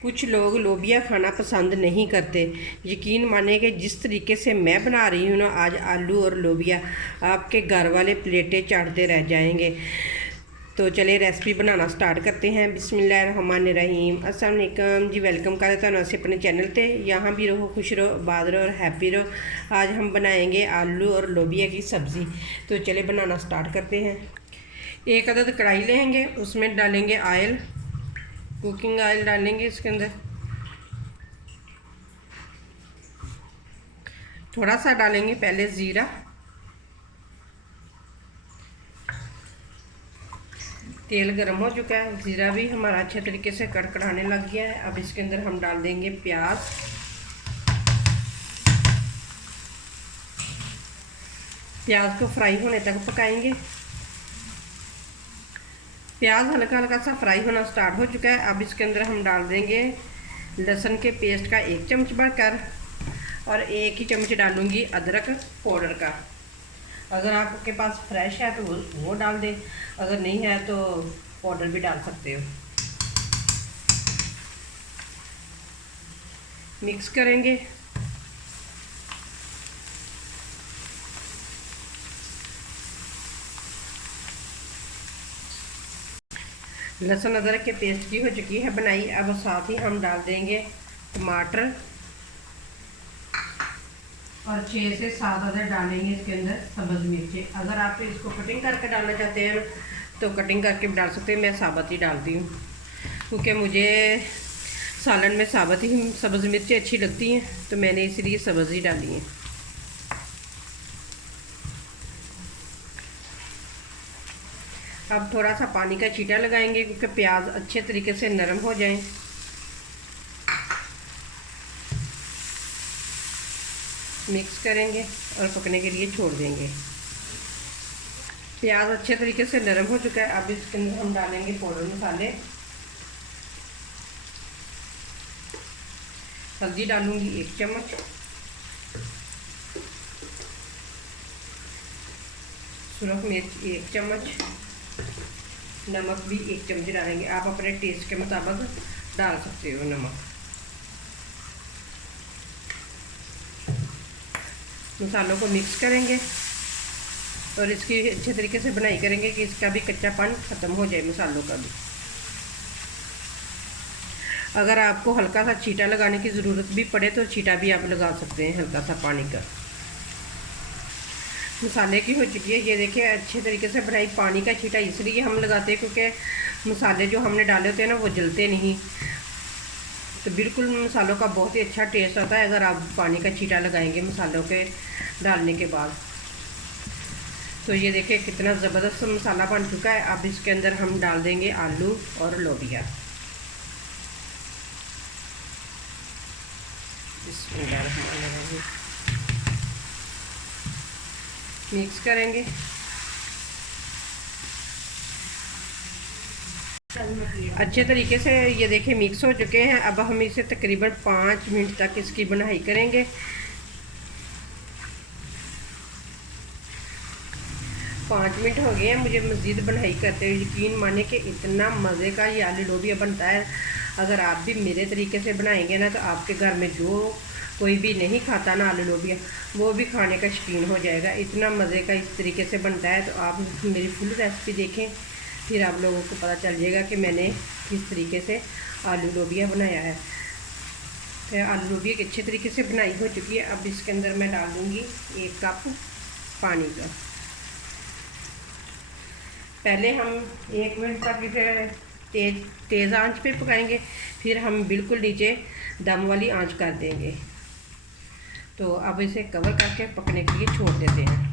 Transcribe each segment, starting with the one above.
कुछ लोग लोबिया खाना पसंद नहीं करते। यकीन माने कि जिस तरीके से मैं बना रही हूँ ना, आज आलू और लोबिया आपके घर वाले प्लेटें चाटते रह जाएंगे। तो चलिए रेसिपी बनाना स्टार्ट करते हैं। बिस्मिल्लाहिर्रहमानिर्रहीम। अस्सलाम वालेकुम जी, वेलकम कर देता हूँ अपने चैनल पे। यहाँ भी रहो, खुश रहो, आबाद रहो और हैप्पी रहो। आज हम बनाएंगे आलू और लोबिया की सब्ज़ी। तो चलिए बनाना स्टार्ट करते हैं। एक अदद कढ़ाई लेंगे, उसमें डालेंगे ऑयल, कुकिंग ऑयल डालेंगे इसके अंदर। थोड़ा सा डालेंगे पहले ज़ीरा, तेल गर्म हो चुका है, ज़ीरा भी हमारा अच्छे तरीके से कड़कड़ाने लग गया है। अब इसके अंदर हम डाल देंगे प्याज। प्याज को फ्राई होने तक पकाएंगे। प्याज हल्का हल्का सा फ्राई होना स्टार्ट हो चुका है। अब इसके अंदर हम डाल देंगे लहसुन के पेस्ट का 1 चम्मच भरकर, और 1 ही चम्मच डालूंगी अदरक पाउडर का। अगर आपके पास फ्रेश है तो वो डाल दें, अगर नहीं है तो पाउडर भी डाल सकते हो। मिक्स करेंगे। लहसुन अदरक के पेस्ट की हो चुकी है बनाई। अब साथ ही हम डाल देंगे टमाटर, और 6 से 7 अदर डालेंगे इसके अंदर सब्ज़ मिर्चें। अगर आप इसको कटिंग करके डालना चाहते हैं तो कटिंग करके भी डाल सकते हैं, मैं साबुत ही डालती हूँ क्योंकि मुझे सालन में साबुत ही सब्ज़ मिर्चें अच्छी लगती हैं, तो मैंने इसलिए सब्ज़ ही डाली हैं। अब थोड़ा सा पानी का छींटा लगाएंगे क्योंकि प्याज अच्छे तरीके से नरम हो जाएं। मिक्स करेंगे और पकने के लिए छोड़ देंगे। प्याज अच्छे तरीके से नरम हो चुका है। अब इसके अंदर हम डालेंगे पाउडर मसाले। हल्दी डालूंगी 1 चम्मच, सुरख मिर्च 1 चम्मच, नमक भी 1 चम्मच डालेंगे। आप अपने टेस्ट के मुताबिक डाल सकते हो नमक। मसालों को मिक्स करेंगे और इसकी अच्छे तरीके से बनाई करेंगे कि इसका भी कच्चापन ख़त्म हो जाए, मसालों का भी। अगर आपको हल्का सा छींटा लगाने की ज़रूरत भी पड़े तो छींटा भी आप लगा सकते हैं, हल्का सा पानी का। मसाले की हो चुकी है, ये देखिए अच्छे तरीके से बनाई। पानी का छींटा इसलिए हम लगाते हैं क्योंकि मसाले जो हमने डाले होते हैं ना वो जलते नहीं, तो बिल्कुल मसालों का बहुत ही अच्छा टेस्ट आता है अगर आप पानी का छींटा लगाएंगे मसालों के डालने के बाद। तो ये देखिए कितना ज़बरदस्त मसाला बन चुका है। अब इसके अंदर हम डाल देंगे आलू और लोबिया। मिक्स करेंगे। अच्छे तरीके से ये देखिए मिक्स हो चुके हैं। अब हम इसे तकरीबन 5 मिनट तक इसकी बनाई करेंगे। 5 मिनट हो गए हैं मुझे मज़ीद बनाई करते हुए। यकीन माने कि इतना मज़े का ये आलू लोबिया बनता है। अगर आप भी मेरे तरीके से बनाएंगे ना तो आपके घर में जो कोई भी नहीं खाता ना आलू लोबिया, वो भी खाने का शौकीन हो जाएगा। इतना मज़े का इस तरीके से बनता है। तो आप मेरी फुल रेसिपी देखें, फिर आप लोगों को पता चल जाएगा कि मैंने किस तरीके से आलू लोबिया बनाया है। तो आलू लोबिया की अच्छे तरीके से बनाई हो चुकी है। अब इसके अंदर मैं डाल दूँगी 1 कप पानी का। पहले हम 1 मिनट तक इसे तेज़ आंच पे पकाएंगे, फिर हम बिल्कुल नीचे दम वाली आंच कर देंगे। तो अब इसे कवर करके पकने के लिए छोड़ देते हैं।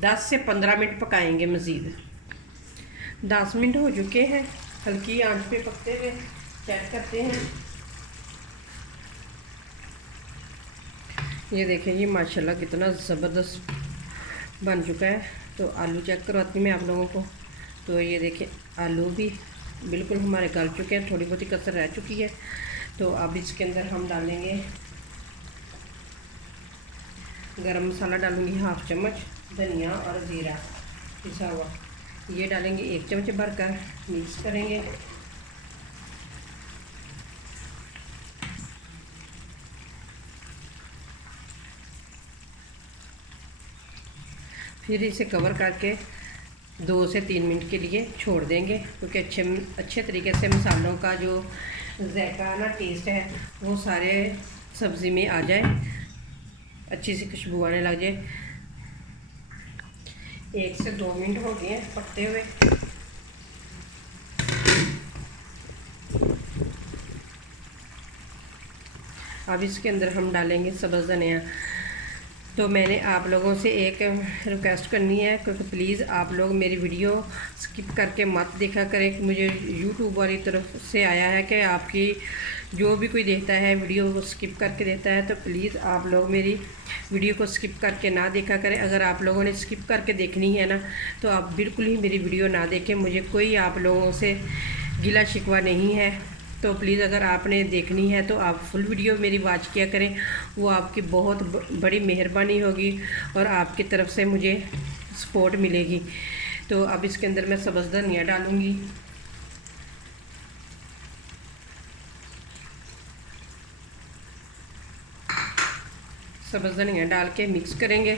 10 से 15 मिनट पकाएंगे मज़ीद। 10 मिनट हो चुके हैं, हल्की आंच पे पकते हुए। चेक करते हैं। ये देखें ये माशाल्लाह कितना ज़बरदस्त बन चुका है। तो आलू चेक करवाती मैं आप लोगों को। तो ये देखें आलू भी बिल्कुल हमारे गल चुके हैं, थोड़ी बहुत ही कसर रह चुकी है। तो अब इसके अंदर हम डालेंगे गरम मसाला डालूँगी 1/2 चम्मच, धनिया और ज़ीरा पिसा हुआ ये डालेंगे 1 चम्मच भरकर, मिक्स करेंगे। फिर इसे कवर करके 2 से 3 मिनट के लिए छोड़ देंगे, क्योंकि अच्छे तरीके से मसालों का जो जायका ना टेस्ट है वो सारे सब्ज़ी में आ जाए, अच्छी सी खुशबू आने लग जाए। 1 से 2 मिनट हो गए हैं पकते हुए। अब इसके अंदर हम डालेंगे सब्ज़ धनिया। तो मैंने आप लोगों से एक रिक्वेस्ट करनी है, क्योंकि प्लीज़ आप लोग मेरी वीडियो स्किप करके मत देखा करें। मुझे यूट्यूब वाली तरफ से आया है कि आपकी जो भी कोई देखता है वीडियो को स्किप करके देता है, तो प्लीज़ आप लोग मेरी वीडियो को स्किप करके ना देखा करें। अगर आप लोगों ने स्किप करके देखनी है ना, तो आप बिल्कुल ही मेरी वीडियो ना देखें। मुझे कोई आप लोगों से गिला शिकवा नहीं है, तो प्लीज़ अगर आपने देखनी है तो आप फुल वीडियो मेरी वॉच किया करें, वो आपकी बहुत बड़ी मेहरबानी होगी और आपकी तरफ से मुझे सपोर्ट मिलेगी। तो अब इसके अंदर मैं सब्ज़ धनिया डालूँगी, सब्ज़ धनिया डाल के मिक्स करेंगे।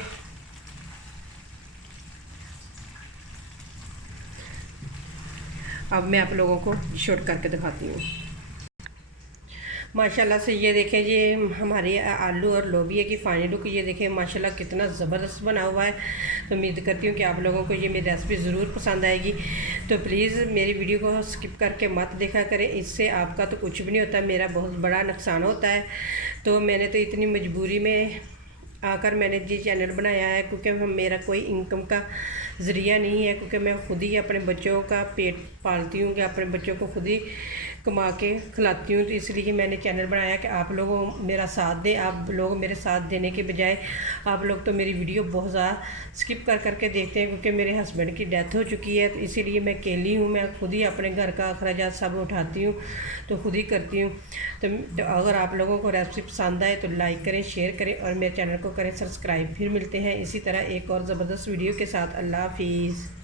अब मैं आप लोगों को शॉर्ट करके दिखाती हूँ। माशाल्लाह से ये देखें, ये हमारी आलू और लोबिया की फाइनल लुक ये देखें माशाल्लाह कितना ज़बरदस्त बना हुआ है। तो उम्मीद करती हूँ कि आप लोगों को ये मेरी रेसिपी ज़रूर पसंद आएगी। तो प्लीज़ मेरी वीडियो को स्किप करके मत देखा करें, इससे आपका तो कुछ भी नहीं होता, मेरा बहुत बड़ा नुकसान होता है। तो मैंने तो इतनी मजबूरी में आकर मैंने ये चैनल बनाया है, क्योंकि मेरा कोई इनकम का ज़रिया नहीं है, क्योंकि मैं खुद ही अपने बच्चों का पेट पालती हूँ, कि अपने बच्चों को खुद ही कमा के खिलाती हूँ। तो इसलिए मैंने चैनल बनाया कि आप लोग मेरा साथ दें। आप लोग मेरे साथ देने के बजाय आप लोग तो मेरी वीडियो बहुत ज़्यादा स्किप कर करके देखते हैं, क्योंकि मेरे हस्बैंड की डेथ हो चुकी है। तो इसीलिए मैं अकेली हूँ, मैं खुद ही अपने घर का अखराजात सब उठाती हूँ, तो खुद ही करती हूँ। तो अगर आप लोगों को रेसिपी पसंद आए तो लाइक करें, शेयर करें और मेरे चैनल को करें सब्सक्राइब। फिर मिलते हैं इसी तरह एक और ज़बरदस्त वीडियो के साथ। अल्लाह हाफिज़।